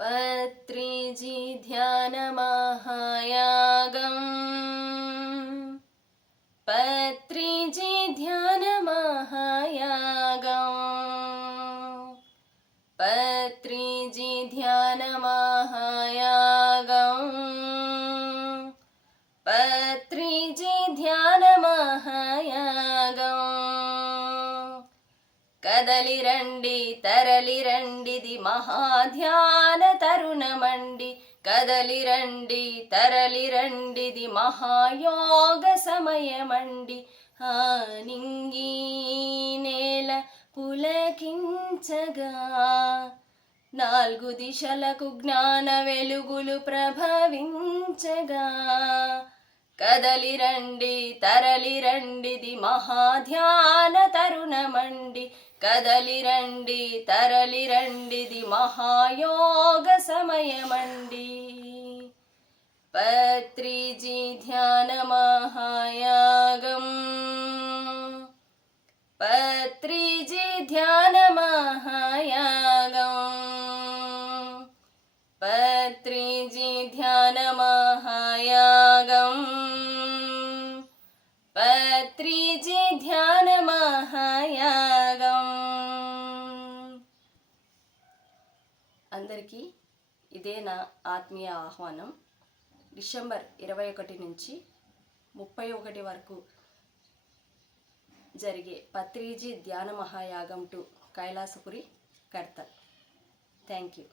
पत्रीजी ध्यान महायागम, पत्रीजी ध्यान महायागम, पत्रीजी ध्यान महायागम, पत्रीजी ध्यान महायागम। కదలి రండి తరలి రండిది మహాధ్యాన తరుణమండి, కదలి రండి తరలి రండిది మహాయోగ సమయమండి। నింగి నేల పులకించగా, నాలుగు దిశలకు జ్ఞాన వెలుగులు ప్రభవించగా, కదలి రండి తరలి రండిది మహాధ్యాన తరుణమండి, కదలి రండి తరలి రండిది మహాయోగ సమయమండి। పత్రీజీ ధ్యాన మహాయాగం, పత్రీజీ ధ్యాన మహాయాగం, పత్రీజీ ధ్యాన మహాయాగం, పత్రీజీ ధ్యాన మహాయాగం। అందరికీ ఇదే నా ఆత్మీయ ఆహ్వానం। డిసెంబర్ 21 నుంచి 31 వరకు జరిగే పత్రీజీ ధ్యాన మహాయాగం to Kailasapuri Kadthal. Thank you.